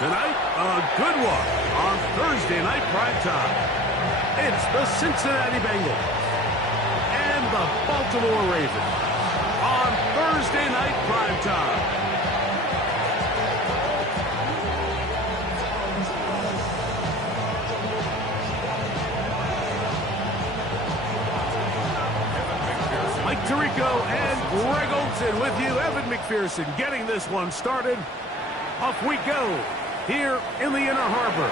Tonight, a good one on Thursday Night Primetime. It's the Cincinnati Bengals and the Baltimore Ravens on Thursday Night Primetime. Mike Tirico and Greg Olsen with you. Evan McPherson getting this one started. Off we go here in the Inner Harbor.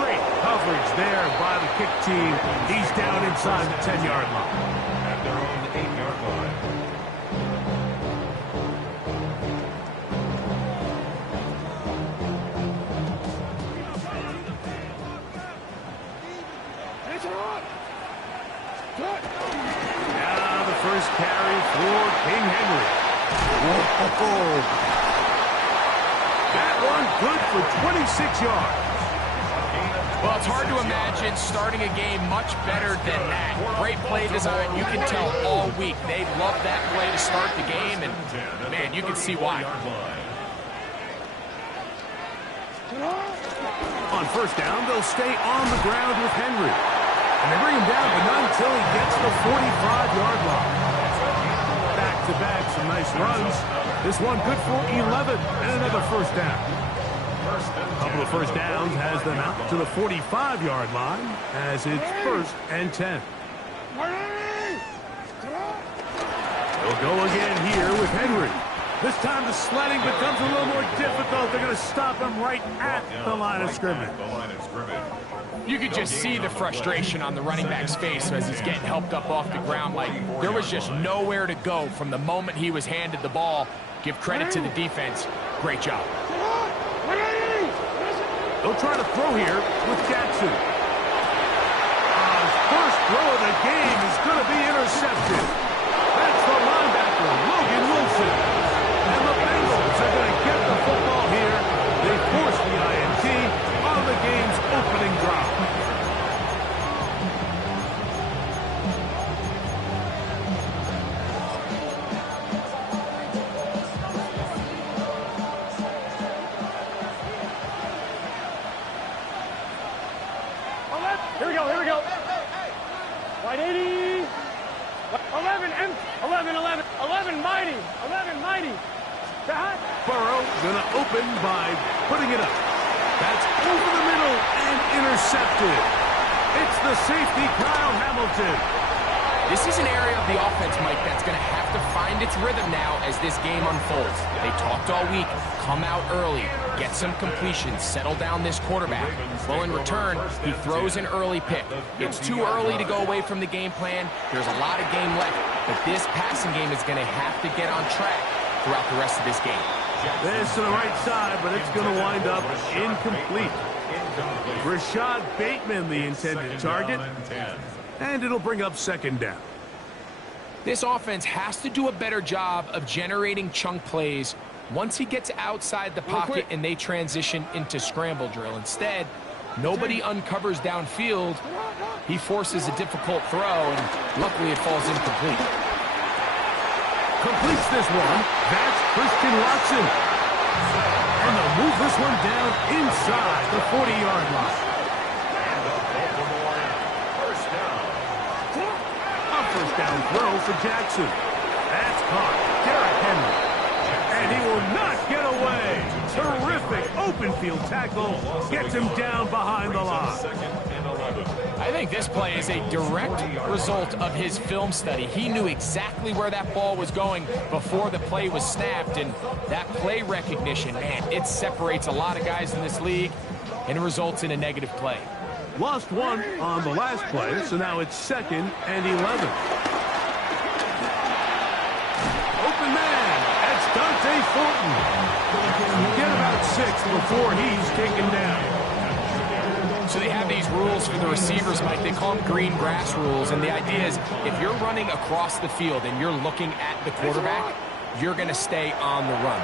Great coverage there by the kick team. He's down inside the 10-yard line. At their own 8-yard line. Now the first carry for King Henry. Whoa. That one good for 26 yards. Well, it's hard to imagine starting a game much better than that. Great play design. You can tell all week they love that play to start the game, and, man, you can see why. On first down, they'll stay on the ground with Henry. And they bring him down, but not until he gets the 45-yard line. Back-to-back, some nice runs. This one good for 11 and another first down. A couple of first downs has them out to the 45-yard line as it's 1st and 10. They'll go again here with Henry. This time the sledding becomes a little more difficult. They're going to stop him right at the line of scrimmage. You could just see the frustration on the running back's face as he's getting helped up off the ground. Like, there was just nowhere to go from the moment he was handed the ball. Give credit to the defense. Great job. They'll try to throw here with Jackson. His first throw of the game is going to be intercepted. That's the linebacker, Logan Wilson. And the Bengals are going to get the football here. They force the INT on the game's opening drive. Here we go. Wide 80. 11, mighty. Burrow gonna open by putting it up. That's over the middle and intercepted. It's the safety, Kyle Hamilton. This is an area of the offense, Mike, that's going to have to find its rhythm now as this game unfolds. They talked all week, come out early, get some completions, settle down this quarterback. Well, in return, he throws an early pick. It's too early to go away from the game plan. There's a lot of game left, but this passing game is going to have to get on track throughout the rest of this game. This to the right side, but it's going to wind up incomplete. Rashad Bateman, the intended target. And it'll bring up second down. This offense has to do a better job of generating chunk plays once he gets outside the pocket and they transition into scramble drill. Instead, nobody uncovers downfield. He forces a difficult throw, and luckily it falls incomplete. Completes this one. That's Christian Watson. And they'll move this one down inside the 40-yard line. First down throw for Jackson. That's caught. Derrick Henry. And he will not get away. Terrific open field tackle. Gets him down behind the line. I think this play is a direct result of his film study. He knew exactly where that ball was going before the play was snapped. And that play recognition, man, it separates a lot of guys in this league and results in a negative play. Lost one on the last play, so now it's 2nd and 11. Open man, that's Dante Fortin. Get about 6 before he's taken down. So they have these rules for the receivers, Mike. They call them green grass rules, and the idea is if you're running across the field and you're looking at the quarterback, you're going to stay on the run.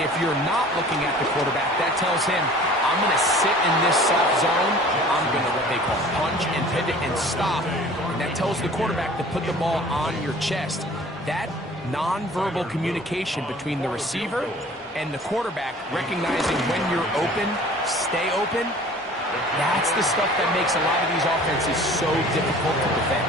If you're not looking at the quarterback, that tells him, I'm going to sit in this soft zone. I'm going to what they call punch and pivot and stop. And that tells the quarterback to put the ball on your chest. That nonverbal communication between the receiver And the quarterback recognizing when you're open, stay open, that's the stuff that makes a lot of these offenses so difficult to defend.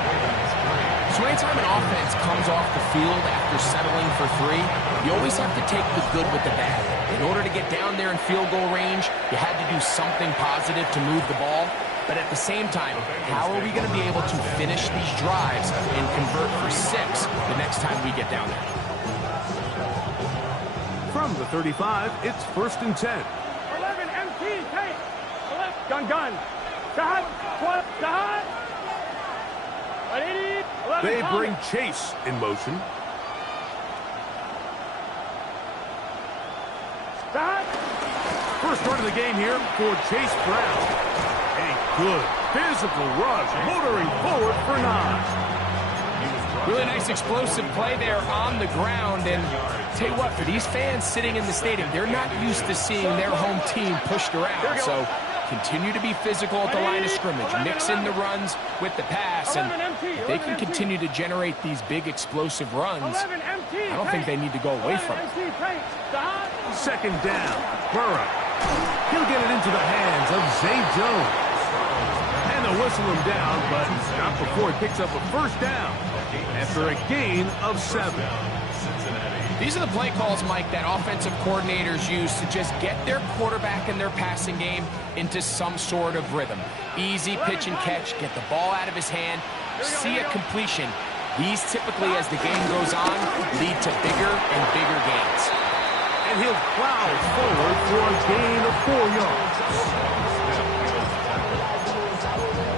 So anytime an offense comes off the field after settling for 3, you always have to take the good with the bad. In order to get down there in field goal range, you had to do something positive to move the ball. But at the same time, how are we going to be able to finish these drives and convert for 6 the next time we get down there? From the 35, it's 1st and 10. 11 MT, take. 11, gun. Shot, what, shot. 180, 11, They Thomas. bring Chase in motion. Shot. First run of the game here for Chase Brown. A good physical rush, motoring forward for 9. Really nice explosive play there on the ground. And tell you what, for these fans sitting in the stadium, they're not used to seeing their home team pushed around. So continue to be physical at the line of scrimmage. Mix in the runs with the pass. And if they can continue to generate these big explosive runs, I don't think they need to go away from it. 2nd down. Burrow. He'll get it into the hands of Zay Jones. And they'll whistle him down, but not before he picks up a 1st down after a gain of 7. These are the play calls, Mike, that offensive coordinators use to just get their quarterback and their passing game into some sort of rhythm. Easy pitch and catch, get the ball out of his hand, see a completion. These typically, as the game goes on, lead to bigger and bigger gains. And he'll plow forward for a gain of 4 yards.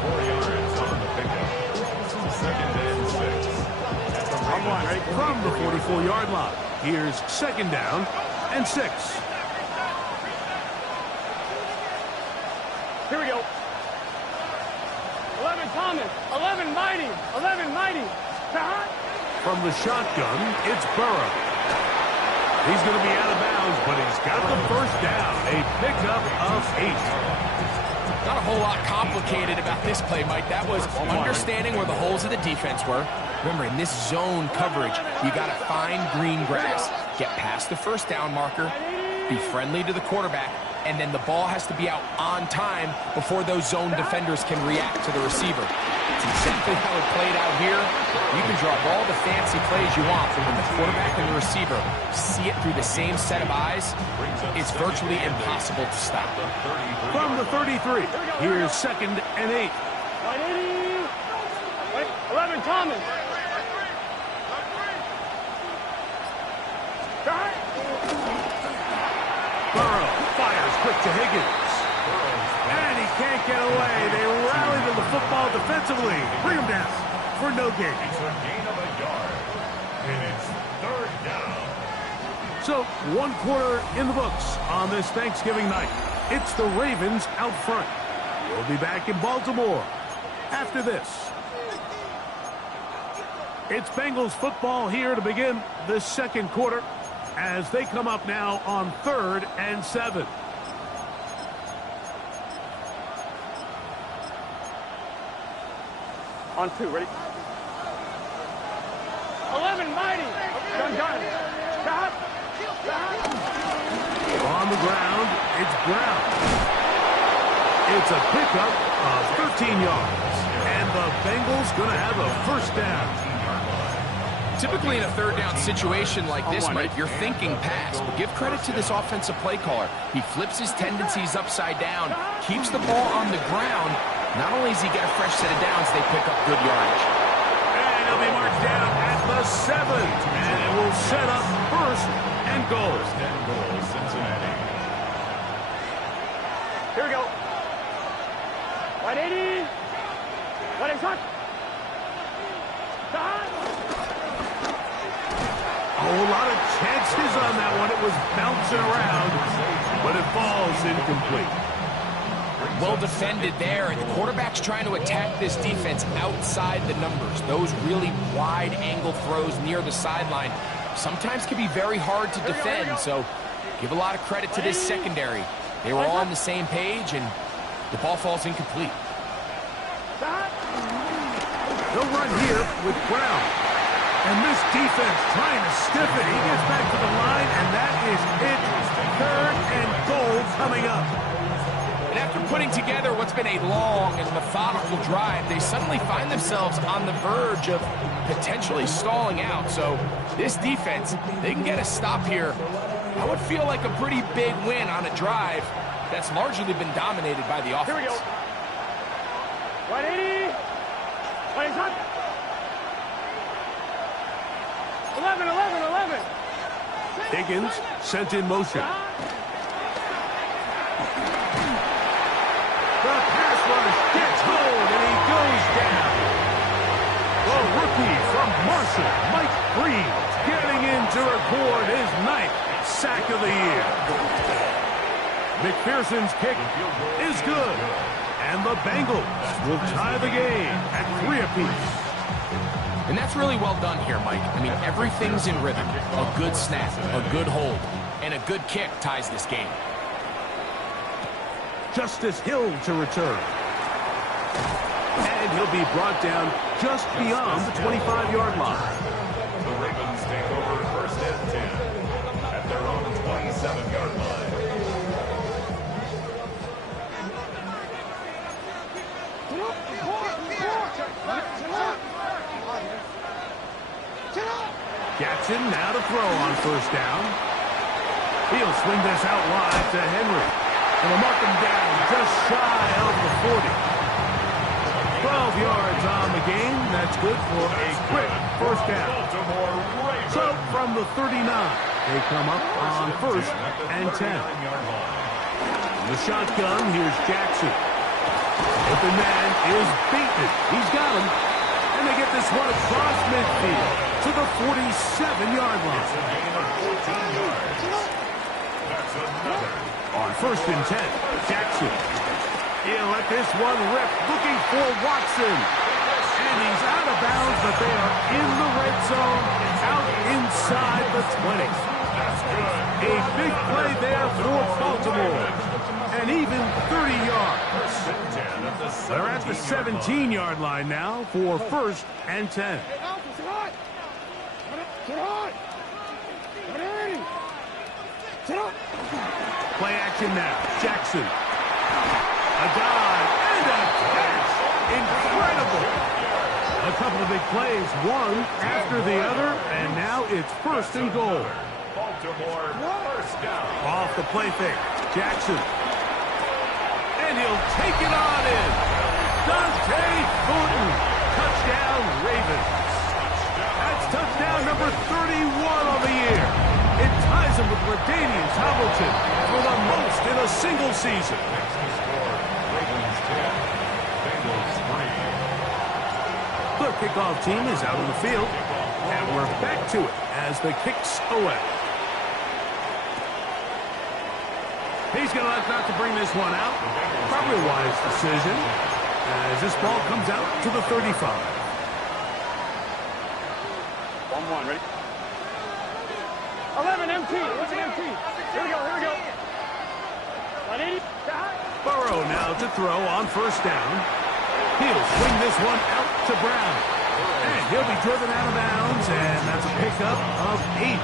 4 yards on the pickup. 2nd and 6. From the 44-yard line, here's 2nd down and 6. Here we go. 11 Thomas, 11 Mighty, 11 Mighty. Shot. From the shotgun, it's Burrow. He's going to be out of bounds, but he's got the 1st down, a pickup of 8. Not a whole lot complicated about this play, Mike. That was understanding where the holes of the defense were. Remember, in this zone coverage, you got to find green grass, get past the 1st down marker, be friendly to the quarterback, and then the ball has to be out on time before those zone defenders can react to the receiver. It's exactly how it played out here. You can draw up all the fancy plays you want, but when the quarterback and the receiver see it through the same set of eyes, it's virtually impossible to stop. From the 33, here's 2nd and 8. 180. 11 Thomas. Shot. Burrow fires quick to Higgins. And he can't get away. They rally to the football defensively. Bring him down for no gain. It's a gain of a yard. And it's 3rd down. So, 1 quarter in the books on this Thanksgiving night. It's the Ravens out front. We'll be back in Baltimore after this. It's Bengals football here to begin the 2nd quarter as they come up now on 3rd and 7. On 2, ready? 11 Mighty. Gun. Shot. On the ground, it's Brown. It's a pickup of 13 yards. And the Bengals going to have a 1st down. Typically in a 3rd down situation like this, Mike, you're thinking pass, but give credit to this offensive play caller. He flips his tendencies upside down, keeps the ball on the ground. Not only does he get a fresh set of downs, they pick up good yardage. And he'll be marked down at the 7th. And it will set up 1st and goal. 1st and goal, Cincinnati. Here we go. 180. Let him shot. Shot. A whole lot of chances on that one. It was bouncing around, but it falls incomplete. Well defended there, and the quarterback's trying to attack this defense outside the numbers. Those really wide angle throws near the sideline sometimes can be very hard to defend, so give a lot of credit to this secondary. They were all on the same page, and the ball falls incomplete. They'll run here with Brown. And this defense trying to stiff it. He gets back to the line, and that is it. 3rd and goal coming up. And after putting together what's been a long and methodical drive, they suddenly find themselves on the verge of potentially stalling out. So this defense, they can get a stop here. I would feel like a pretty big win on a drive that's largely been dominated by the offense. Here we go. 180. 20 11, 11, 11. Higgins sent in motion. The pass rush gets hold, and he goes down. The rookie from Marshall, Mike Green, getting in to record his 9th sack of the year. McPherson's kick is good, and the Bengals will tie the game at 3 apiece. And that's really well done here, Mike. I mean, everything's in rhythm. A good snap, a good hold, and a good kick ties this game. Justice Hill to return. And he'll be brought down just beyond the 25-yard line. The Ravens take over 1st and 10 at their own 27-yard line. Jackson now to throw on 1st down. He'll swing this out wide to Henry. And will mark him down just shy of the 40. 12 yards on the game. That's good for a quick 1st down. So from the 39, they come up on 1st and 10. In the shotgun, here's Jackson. Open man is beaten. He's got him. And they get this one across midfield to the 47-yard line. On 1st and 10, Jackson. He'll let this one rip, looking for Watson. And he's out of bounds, but they are in the red zone, out inside the 20. A big play there for Baltimore. And even 30 yards. They're at the 17-yard line now for 1st and 10. Play action now. Jackson. A dive and a catch. Incredible. A couple of big plays, one after the other, and now it's 1st and goal. Baltimore 1st down. Off the play fake. Jackson. And he'll take it on in. Dante Thornton. Touchdown, Ravens. That's touchdown number 31 on the year. It ties him with LaDainian Tomlinson for the most in a single season. Ravens 10, Bengals 3. The kickoff team is out on the field, and we're back to it as the kick's away. He's going to elect not to bring this one out. Probably a wise decision as this ball comes out to the 35. 1-1, ready? 11 MT. What's an MT? Here we go. Here we go. 180. Burrow now to throw on 1st down. He'll swing this one out to Brown. And he'll be driven out of bounds, and that's a pickup of 8.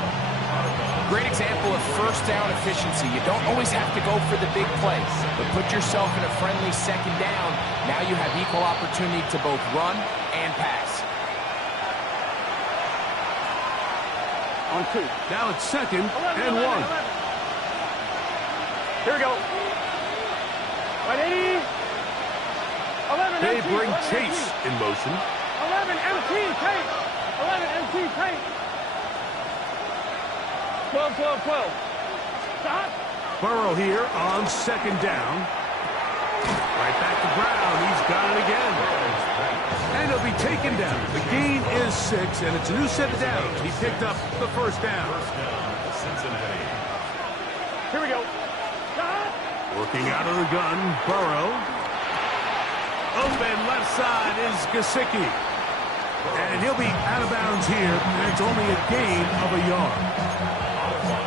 Great example of 1st down efficiency. You don't always have to go for the big play, but put yourself in a friendly 2nd down. Now you have equal opportunity to both run and pass. On 2. Now it's 2nd and 1. 11. Here we go. 180. 11 They MT. bring 11 Chase MT. in motion. 11 MT. Take. 11 MT. Take. 12, 12, 12. Stop. Burrow here on 2nd down. Right back to Brown. He's got it again. And he'll be taken down. The gain is 6, and it's a new set of downs. He picked up the 1st down. Cincinnati. Here we go. Stop. Working out of the gun, Burrow. Open left side is Gesicki. And he'll be out of bounds here, and it's only a gain of a yard.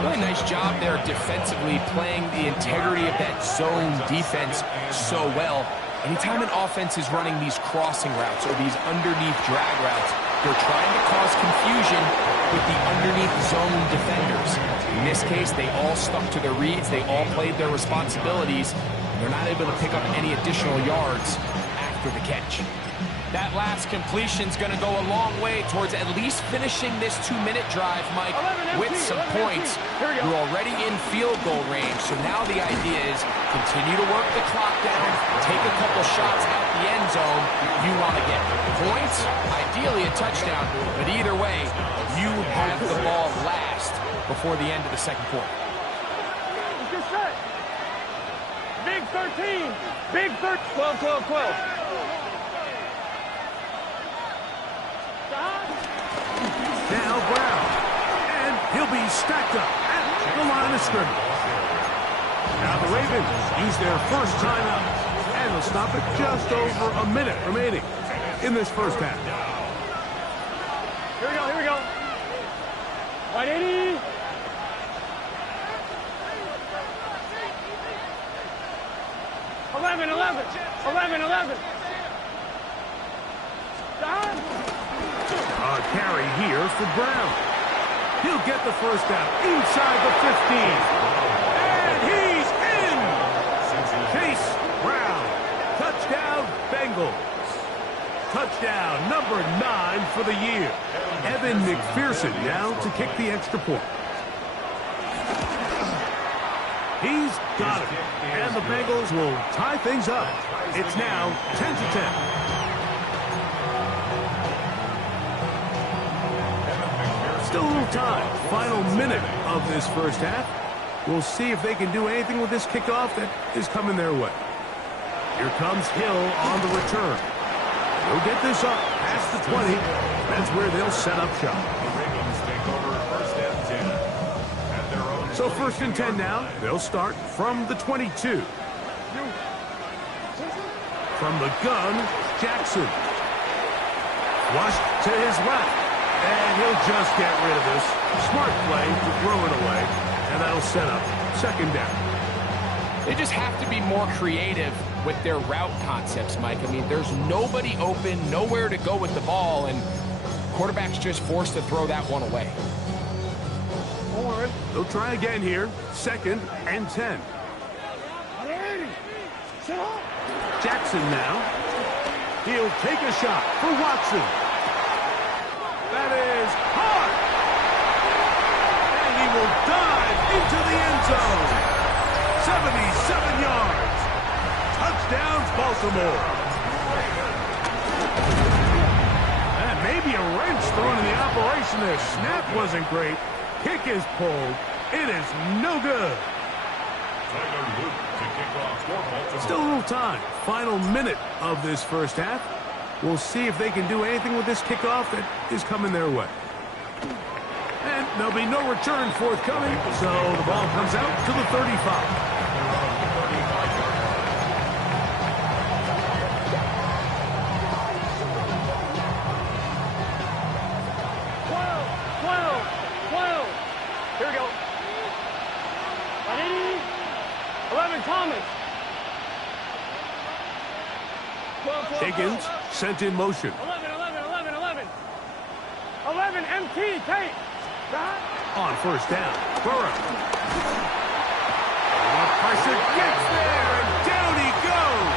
Really nice job there defensively, playing the integrity of that zone defense so well. Anytime an offense is running these crossing routes or these underneath drag routes, They're trying to cause confusion with the underneath zone defenders. In this case, they all stuck to their reads. They all played their responsibilities. They're not able to pick up any additional yards after the catch. That last completion's going to go a long way towards at least finishing this 2-minute drive, Mike, with some points. You're already in field goal range, so now the idea is continue to work the clock down, take a couple shots at the end zone. You want to get points, ideally a touchdown, but either way, you have the ball last before the end of the second quarter. Get set. Big 13. Big 12, 12, 12. Now Brown, and he'll be stacked up at the line of scrimmage. Now the Ravens use their first timeout, and they'll stop it just over a minute remaining in this first half. Here we go, here we go. 180. Eleven. 11. Stop. A carry here for Brown. He'll get the first down inside the 15. And he's in! Chase Brown. Touchdown, Bengals. Touchdown number 9 for the year. Evan McPherson now to kick the extra point. He's got it. And the Bengals will tie things up. It's now 10-10. Still a little time. Final minute of this first half. We'll see if they can do anything with this kickoff that is coming their way. Here comes Hill on the return. He'll get this up past the 20. That's where they'll set up shop. The Ravens take over first and 10 at their own. So first and 10 now. They'll start from the 22. From the gun, Jackson. Flushed to his left. And he'll just get rid of this. Smart play to throw it away. And that'll set up second down. They just have to be more creative with their route concepts, Mike. I mean, there's nobody open, nowhere to go with the ball, and quarterback's just forced to throw that one away. They'll try again here. Second and 10. Jackson now. He'll take a shot for Watson. That is hard. And he will dive into the end zone. 77 yards. Touchdown, Baltimore. And maybe a wrench thrown in the operation there. Snap wasn't great. Kick is pulled. It is no good. Tyler Luke to kick off for Baltimore. Still a little time. Final minute of this first half. We'll see if they can do anything with this kickoff that is coming their way. And there'll be no return forthcoming, so the ball comes out to the 35. Here we go. 11, Thomas. 12, Higgins sent in motion. 11, MT, Tate. On first down, Burrow. The pressure gets there, and down he goes.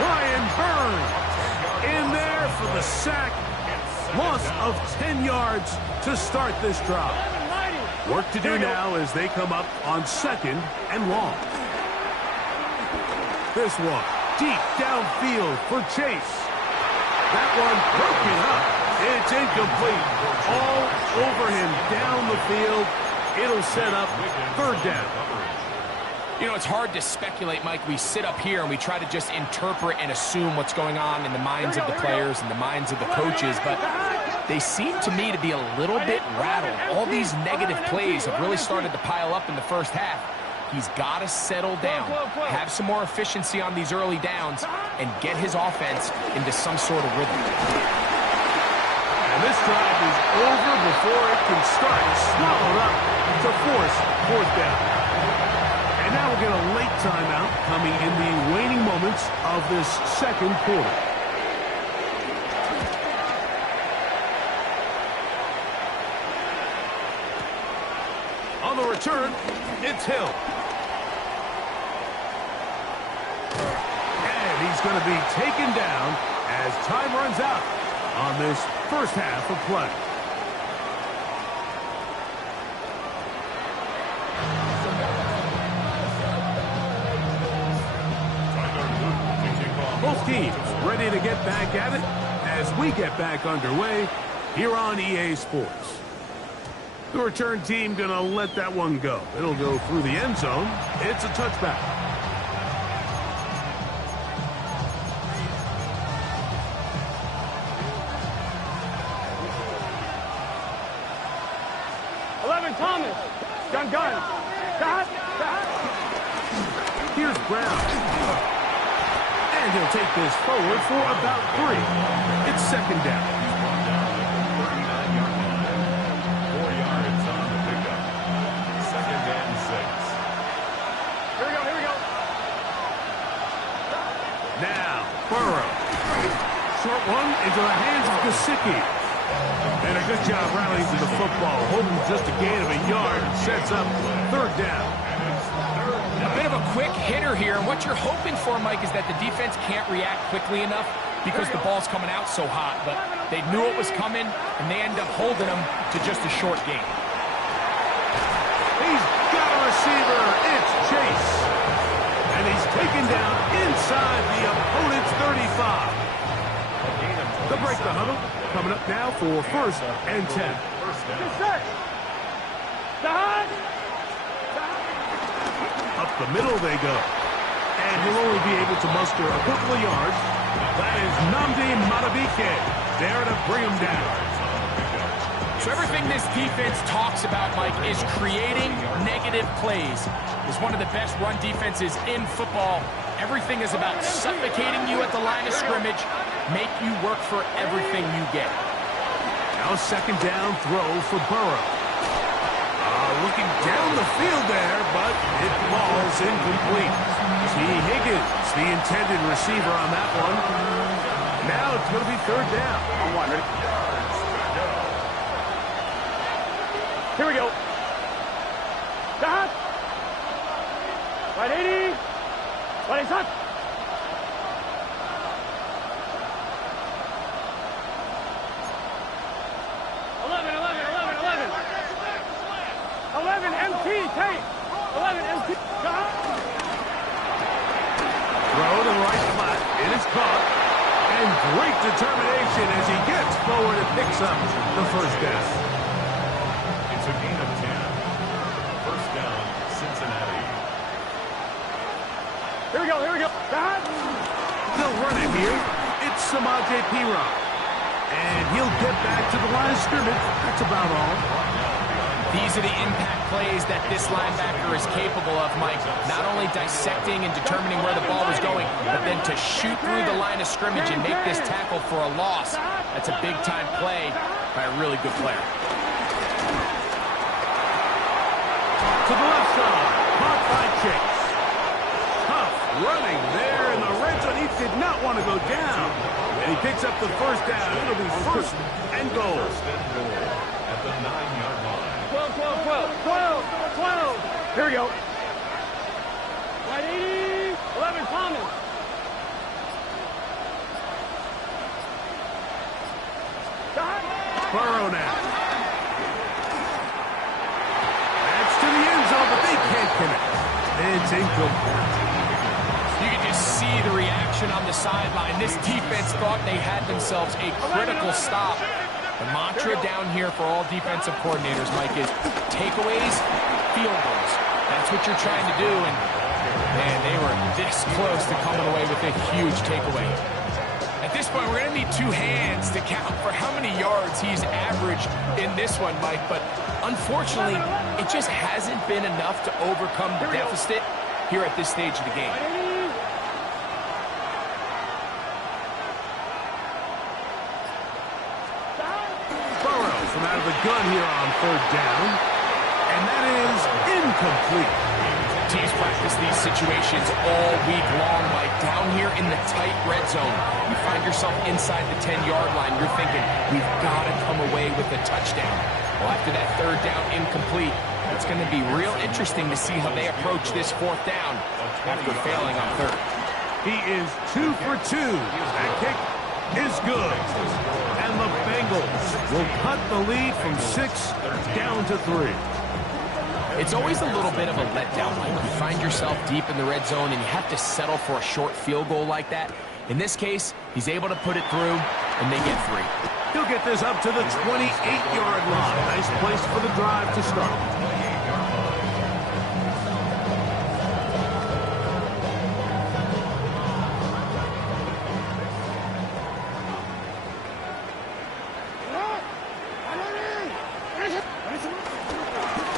Brian Burns in there for the sack. Loss of 10 yards to start this drive. Work to do now as they come up on second and long. This one deep downfield for Chase. That one broken up. It's incomplete. All over him down the field. It'll set up third down. You know, it's hard to speculate, Mike. We sit up here and we try to just interpret and assume what's going on in the minds of the players and the minds of the coaches, but they seem to me to be a little bit rattled. All these negative plays have really started to pile up in the first half. He's got to settle down, have some more efficiency on these early downs, and get his offense into some sort of rhythm. And this drive is over before it can start. Swallowed up to force fourth down. And now we'll get a late timeout coming in the waning moments of this second quarter. return. It's Hill. And he's going to be taken down as time runs out on this first half of play. Both teams ready to get back at it as we get back underway here on EA Sports. The return team going to let that one go. It'll go through the end zone. It's a touchback. Thomas. Gun. Stop. Here's Brown. And he'll take this forward for about 3. It's second down. 4 yards on the pickup. Second and 6. Here we go. Now, Burrow. Short one into the hands of Gesicki. And a good job rallying to the football. Holding just a gain of a yard and sets up third down. A bit of a quick hitter here, and what you're hoping for, Mike, is that the defense can't react quickly enough because the ball's coming out so hot. But they knew it was coming, and they end up holding them to just a short gain. He's got a receiver. It's Chase. And he's taken down inside the opponent's 35. They'll break the huddle. Coming up now for first and 10. Up the middle they go. And he'll only be able to muster a couple of yards. That is Nnamdi Madubuike there to bring him down. So everything this defense talks about, Mike, is creating negative plays. It's one of the best run defenses in football. Everything is about suffocating you at the line of scrimmage, make you work for everything you get. Now second down throw for Burrow. Looking down the field there, but it falls incomplete. T. Higgins, the intended receiver on that one. Now it's going to be third down. Here we go. Stop. Right 80. Right stop. MT, take. 11, MT. Throw to the right flat. It is caught. And great determination as he gets forward and picks up the first down. It's a gain of 10. First down, Cincinnati. Here we go. Stop. They'll run it here. It's Samaje Perine. And he'll get back to the line of scrimmage. That's about all. These are the impact plays that this linebacker is capable of, Mike. Not only dissecting and determining where the ball was going, but then to shoot through the line of scrimmage and make this tackle for a loss. That's a big-time play by a really good player. To the left side, caught by Chase. Tough running there in the red zone. He did not want to go down. And he picks up the first down. It'll be first and goal. At the 9-yard line. 12. Here we go. Right 80. 11, Thomas. Stop. Burrow now. That's to the end zone, but they can't connect. It's incomplete. You can just see the reaction on the sideline. This defense thought they had themselves a critical stop. The mantra down here for all defensive coordinators, Mike, is takeaways, field goals. That's what you're trying to do, and, man, they were this close to coming away with a huge takeaway. At this point, we're going to need 2 hands to count for how many yards he's averaged in this one, Mike, but unfortunately, it just hasn't been enough to overcome the deficit here at this stage of the game. From out of the gun here on third down. And that is incomplete. Teams practice these situations all week long, Mike. Down here in the tight red zone, you find yourself inside the 10-yard line. You're thinking, we've got to come away with a touchdown. Well, after that third down incomplete, you it's going to be real interesting to see how they approach this fourth down after failing on third. He is 2 for 2. That kick is good. And the Bengals will cut the lead from 6 down to 3. It's always a little bit of a letdown. Like you find yourself deep in the red zone and you have to settle for a short field goal like that. In this case, he's able to put it through, and they get 3. He'll get this up to the 28-yard line. Nice place for the drive to start.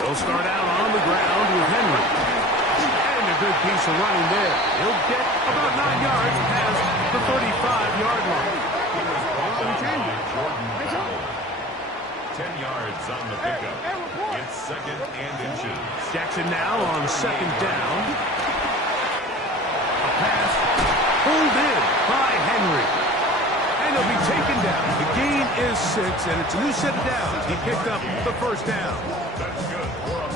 They'll start out on the ground with Henry. And a good piece of running there. He'll get about 9 yards past the 35-yard line. 10 yards on the pickup. It's 2nd and inches. Jackson now on 2nd down. A pass pulled in by Henry. And he'll be taken down. The gain is 6, and it's a new set of downs. He picked up the first down.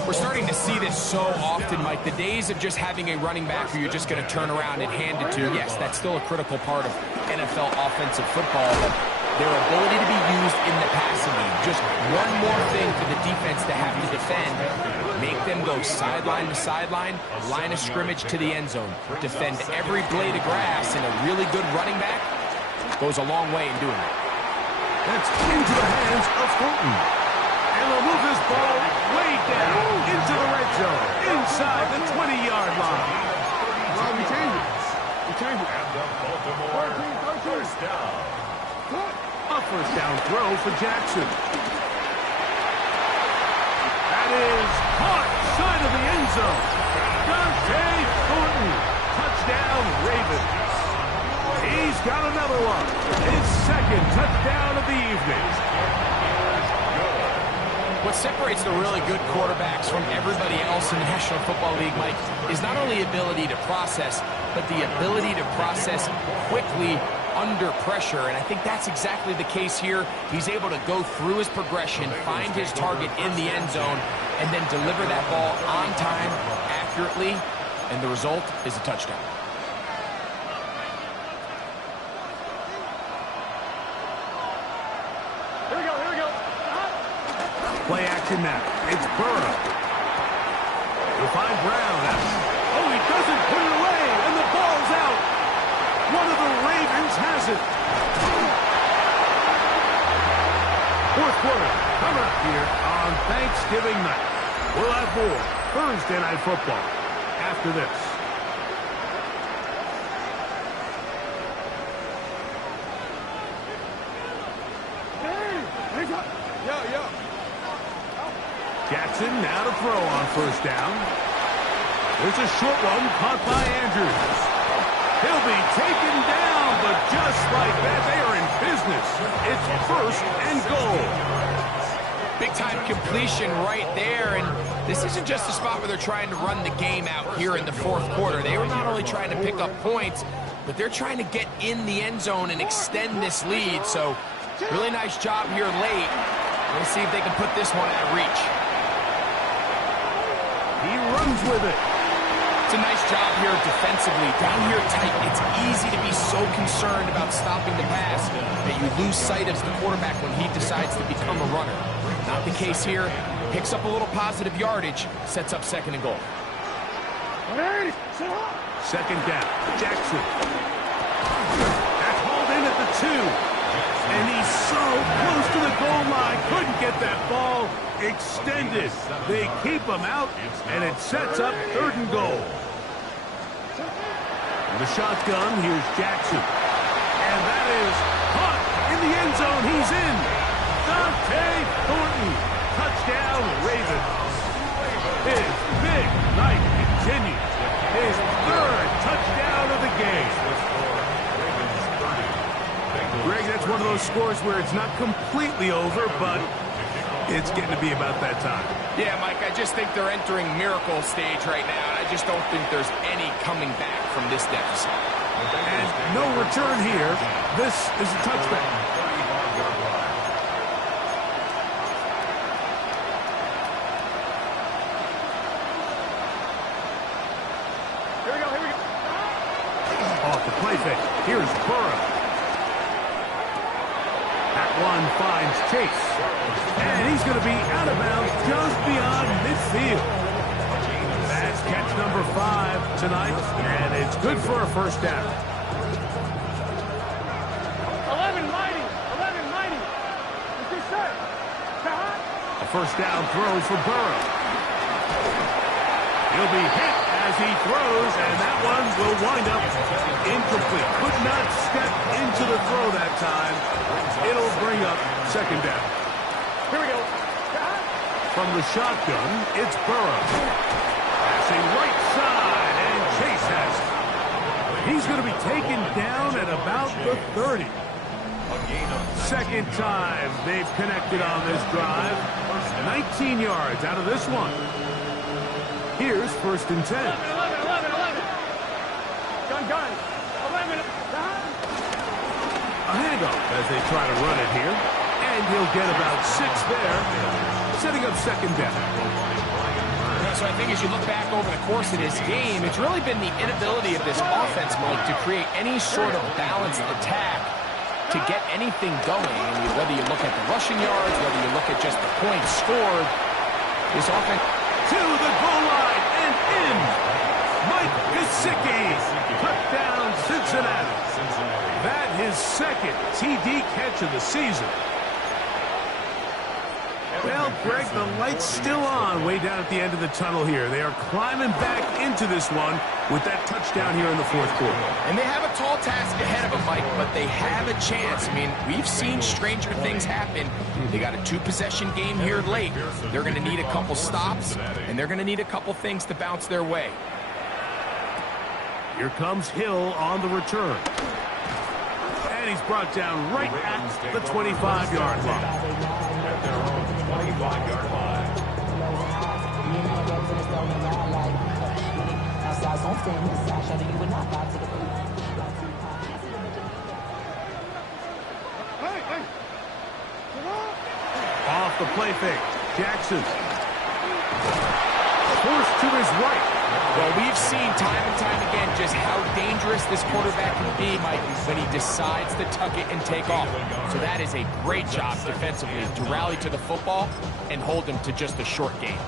We're starting to see this so often, Mike. The days of just having a running back who you're just going to turn around and hand it to, yes, that's still a critical part of NFL offensive football, but their ability to be used in the passing game, just one more thing for the defense to have to defend, make them go sideline to sideline, line of scrimmage to the end zone, defend every blade of grass, and a really good running back goes a long way in doing that. That's into the hands of Thornton. And they'll move this ball way down into the red zone, inside the 20-yard line. Well, we change it. And the Baltimore first down. A first down throw for Jackson. That is caught side of the end zone. Dante Thornton. Touchdown, Ravens. He's got another one. His 2nd touchdown of the evening. What separates the really good quarterbacks from everybody else in the National Football League, Mike, is not only ability to process, but the ability to process quickly under pressure. And I think that's exactly the case here. He's able to go through his progression, find his target in the end zone, and then deliver that ball on time, accurately, and the result is a touchdown. Play action now. It's Burrow. He'll find Brown. Oh, he doesn't put it away, and the ball's out. One of the Ravens has it. Fourth quarter coming up here on Thanksgiving night. We'll have more Thursday Night Football after this. Jackson now to throw on first down. There's a short one caught by Andrews. He'll be taken down, but just like that, they are in business. It's 1st and goal. Big-time completion right there, and this isn't just a spot where they're trying to run the game out here in the 4th quarter. They were not only trying to pick up points, but they're trying to get in the end zone and extend this lead. So, really nice job here late. Let's see if they can put this one out of reach. He runs with it. It's a nice job here defensively. Down here tight, it's easy to be so concerned about stopping the pass that you lose sight of the quarterback when he decides to become a runner. Not the case here. Picks up a little positive yardage, sets up 2nd and goal. 2nd down. Jackson. That's hauled in at the 2. And he's so close to the goal line. Couldn't get that ball extended. They keep him out, and it sets up 3rd and goal. And the shotgun, here's Jackson. And that is caught in the end zone. He's in. Dante Thornton. Touchdown, Ravens. His big night continues. His 3rd touchdown of the game. Greg, that's one of those scores where it's not completely over, but it's getting to be about that time. Yeah, Mike, I just think they're entering miracle stage right now, and I just don't think there's any coming back from this deficit. And no return here. This is a touchback. Here we go, here we go. Off the play fake. Here's Burrow. That one finds Chase. And he's going to be out of bounds just beyond midfield. That's catch number 5 tonight, and it's good for a first down. 11 mighty. Is this set? A first down throw for Burrow. He'll be hit as he throws, and that one will wind up incomplete. Could not step into the throw that time. It'll bring up second down. Here we go. From the shotgun, it's Burrow. Passing right side, and Chase has it. He's going to be taken down at about the 30. Second time they've connected on this drive. 19 yards out of this one. Here's first and 10. 11. Gun. 11. A handoff as they try to run it here. And he'll get about 6 there, setting up second down. So I think as you look back over the course of this game, it's really been the inability of this offense, Mike, to create any sort of balanced attack to get anything going. I mean, whether you look at the rushing yards, whether you look at just the points scored, this offense... To the goal line and in. Mike Gesicki. Touchdown, Cincinnati. That his second TD catch of the season. Well, Greg, the light's still on way down at the end of the tunnel here. They are climbing back into this one with that touchdown here in the fourth quarter. And they have a tall task ahead of them, Mike, but they have a chance. I mean, we've seen stranger things happen. They got a 2-possession game here late. They're going to need a couple stops, and they're going to need a couple things to bounce their way. Here comes Hill on the return. And he's brought down right at the 25-yard line. At their own 25-yard line. Off the play fake. Jackson. Forced to his right. Well, we've seen time and time again just how dangerous this quarterback can be, Mike, when he decides to tuck it and take off. So that is a great job defensively to rally to the football and hold him to just a short game.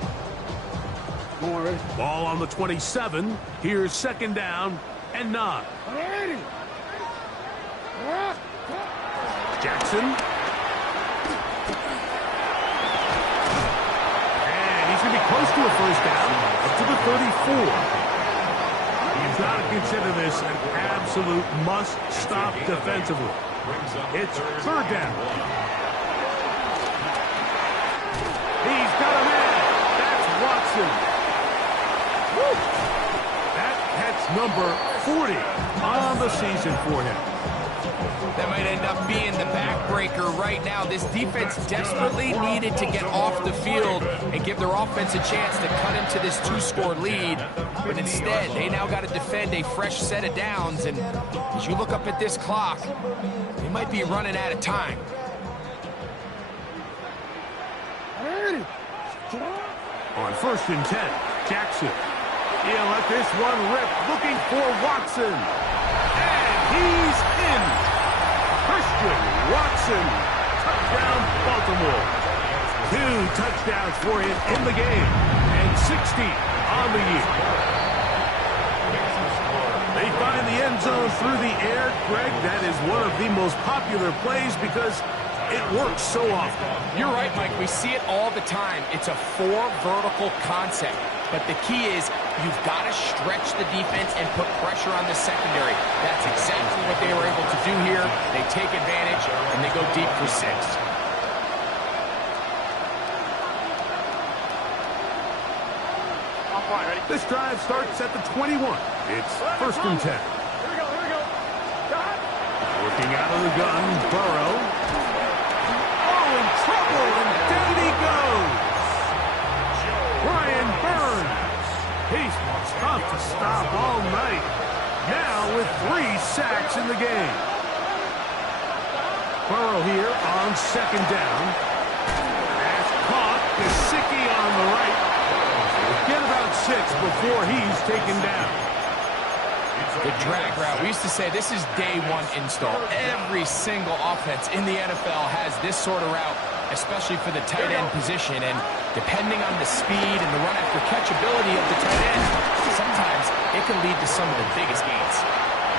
Ball on the 27. Here's second down and 9. Jackson. And he's going to be close to a first down, up to the 34. You've got to consider this an absolute must-stop defensively. It's third down. He's got a man. That's Watson. Woo. That catch number 40 on the season for him. That might end up being the backbreaker right now. This defense desperately needed to get off the field and give their offense a chance to cut into this 2-score lead. But instead, they now got to defend a fresh set of downs. And as you look up at this clock, they might be running out of time. On first and 10, Jackson. He'll let this one rip, looking for Watson. And he's in. Christian Watson, touchdown Baltimore. 2 touchdowns for him in the game, and 60 on the year. They find the end zone through the air. Greg, that is one of the most popular plays because it works so often. You're right, Mike. We see it all the time. It's a 4 vertical concept. But the key is you've got to stretch the defense and put pressure on the secondary. That's exactly what they were able to do here. They take advantage, and they go deep for 6. This drive starts at the 21. It's first and 10. Here we go. Working out of the gun, Burrow. Oh, in trouble, and down he goes. Brian Burns. He's tough to stop all night. Now with 3 sacks in the game. Burrow here on second down. Pass caught. Gesicki on the right. We'll get about 6 before he's taken down. The drag route. We used to say this is day one install. Every single offense in the NFL has this sort of route, especially for the tight end position. And depending on the speed and the run after catch ability of the tight end, sometimes it can lead to some of the biggest gains.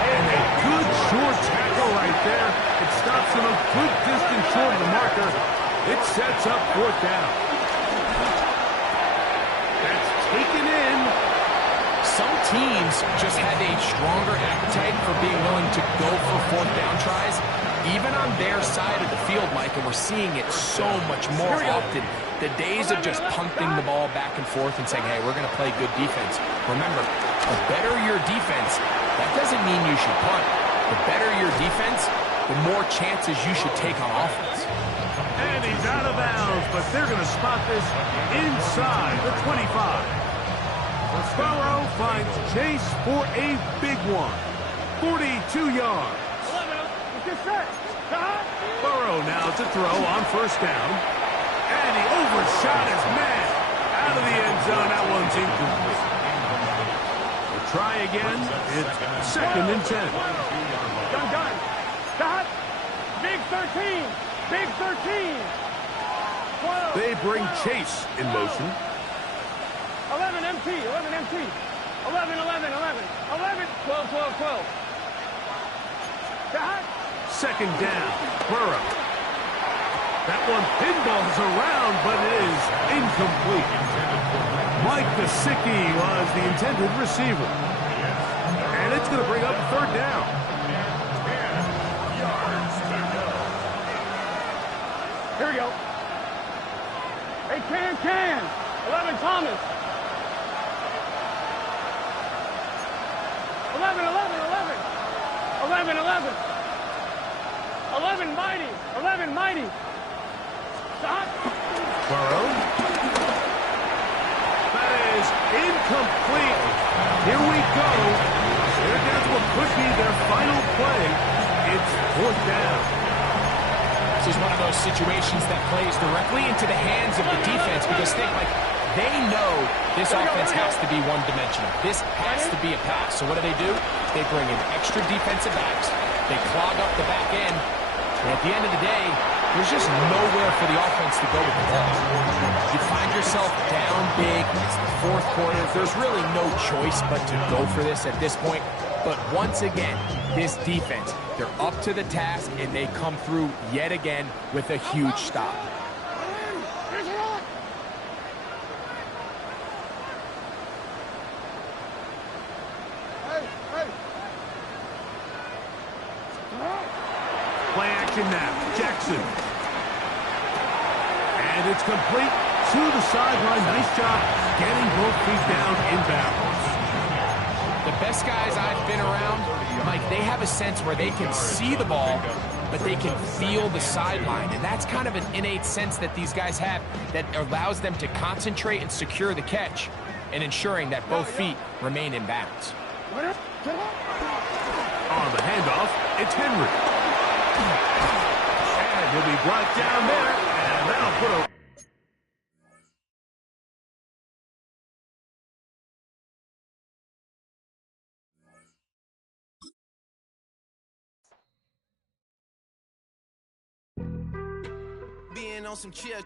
And a good short tackle right there. It stops him a good distance short of the marker. It sets up fourth down. That's taken in. Some teams just had a stronger appetite for being willing to go for fourth down tries, even on their side of the field, Mike, and we're seeing it so much more often. The days of just punting the ball back and forth and saying, hey, we're going to play good defense. Remember, the better your defense, that doesn't mean you should punt. The better your defense, the more chances you should take on offense. And he's out of bounds, but they're going to spot this inside the 25. Burrow finds Chase for a big one. 42 yards. Burrow now to throw on first down. And he overshot his man. Out of the end zone, that one's incomplete. We'll try again. It's 2nd and 10. Gun. Stop. Big 13. Big 13. 12. They bring Chase in motion. 11 MT. 11 MT. 11. 12. Stop. 2nd down. Burrow. That one pinballs around, but it is incomplete. Mike Gesicki was the intended receiver. And it's going to bring up 3rd down. Here we go. Hey, can. 11 Thomas. 11. 11 Mighty. Stop. Burrow. That is incomplete. Here we go. They're down to what could be their final play. It's 4th down. This is one of those situations that plays directly into the hands of the defense because they know this offense has to be one-dimensional. This has to be a pass. So what do? They bring in extra defensive backs. They clog up the back end. And at the end of the day, there's just nowhere for the offense to go with the ball. You find yourself down big. It's the 4th quarter. There's really no choice but to go for this at this point. But once again, this defense, they're up to the task, and they come through yet again with a huge stop. Play action now. Jackson. And it's complete to the sideline. Nice job getting both feet down in bounds. The best guys I've been around, Mike, they have a sense where they can see the ball, but they can feel the sideline. And that's kind of an innate sense that these guys have that allows them to concentrate and secure the catch and ensuring that both feet remain in bounds. On the handoff, it's Henry. And he'll be brought down there, and that'll put a... Being on some chill,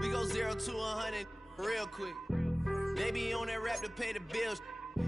we go 0 to 100 real quick. They be on that rap to pay the bills.